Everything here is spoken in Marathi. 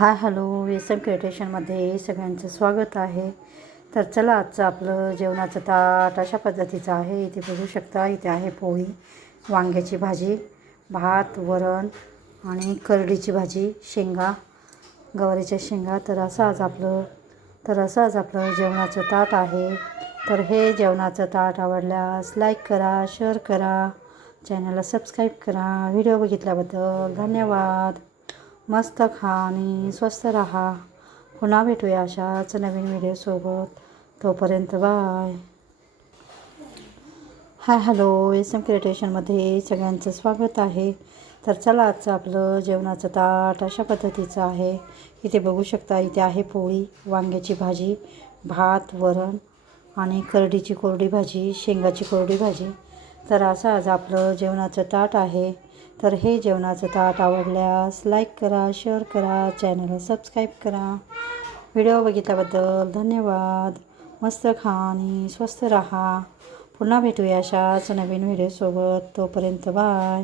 हाय हॅलो एस एम क्रिएटेशनमध्ये सगळ्यांचं स्वागत आहे. तर चला आजचं आपलं जेवणाचं ताट अशा पद्धतीचं आहे. इथे बघू शकता, इथे आहे पोळी, वांग्याची भाजी, भात, वरण आणि करडीची भाजी, शेंगा, गवारीच्या शेंगा. तर असं आज आपलं जेवणाचं ताट आहे. तर हे जेवणाचं ताट आवडल्यास लाईक करा, शेअर करा, चॅनलला सबस्क्राईब करा. व्हिडिओ बघितल्याबद्दल धन्यवाद. मस्त खा आणि स्वस्त राहा. पुन्हा भेटूया अशाच नवीन व्हिडिओसोबत. तोपर्यंत bye. Hi hello S M क्रिएटेशनमध्ये सगळ्यांचं स्वागत आहे. तर चला आजचं आपलं जेवणाचं ताट अशा पद्धतीचं आहे. इथे बघू शकता, इथे आहे पोळी, वांग्याची भाजी, भात, वरण आणि करडीची कोरडी भाजी, शेंगाची कोरडी भाजी. तर असं आज आपलं जेवणाचं ताट आहे. तर हे जेवणाचं ताट आवडल्यास लाईक करा, शेअर करा, चॅनलला सबस्क्राईब करा. व्हिडिओ बघितल्याबद्दल धन्यवाद. मस्त खा आणि स्वस्त राहा. पुन्हा भेटूया अशाच नवीन व्हिडिओसोबत. तोपर्यंत बाय.